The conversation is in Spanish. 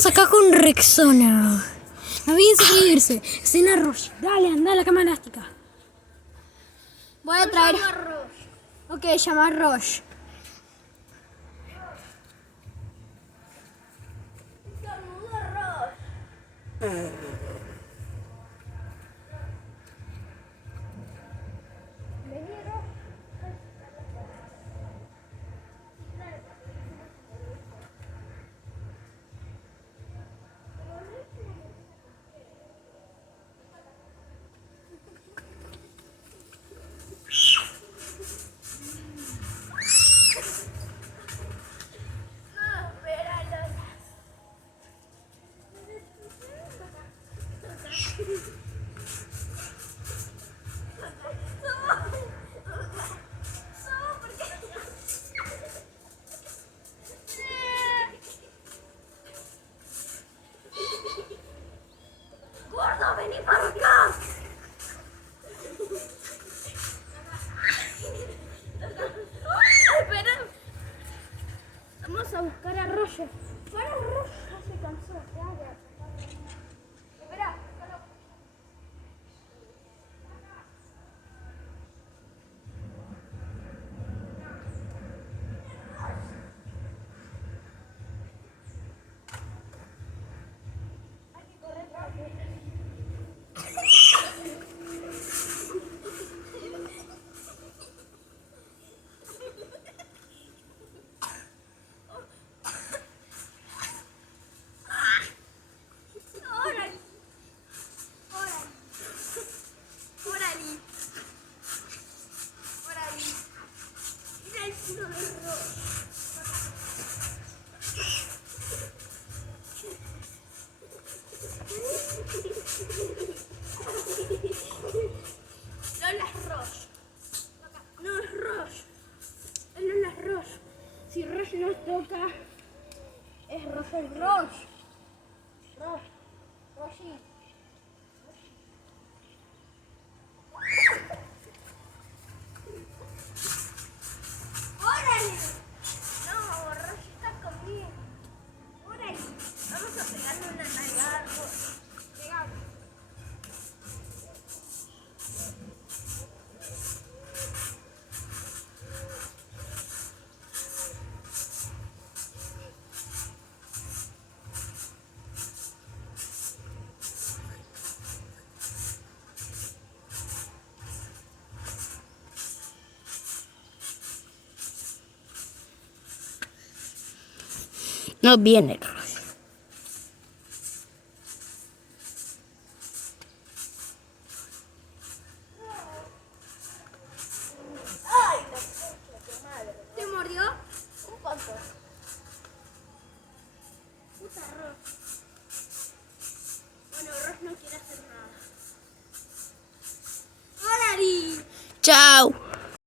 Estamos acá con Rexona. No olviden suscribirse. Escena Roche. Dale, anda a la cama elástica. Voy a traer. Ok, llamar Roche. ¡Gordo, vení para acá! Espera. Vamos a buscar a Roger. Para Roger, ya se cansó. Espera. Hay que correr rápido. Mira el culo de Roger. Lola es Roche. No es Roche. Es Lola es Roche. Si Roche nos toca, es Roger Roche. Roche. Roshi. ¡Órale! No, Roche está conmigo. ¡Órale! Vamos a pegarle una nalgada. Pegamos. No viene Roche. ¡Ay, la concha de tu madre! ¿Te mordió? Un poco. Puta Roche. Bueno, Roche no quiere hacer nada. ¡Órale! Chao.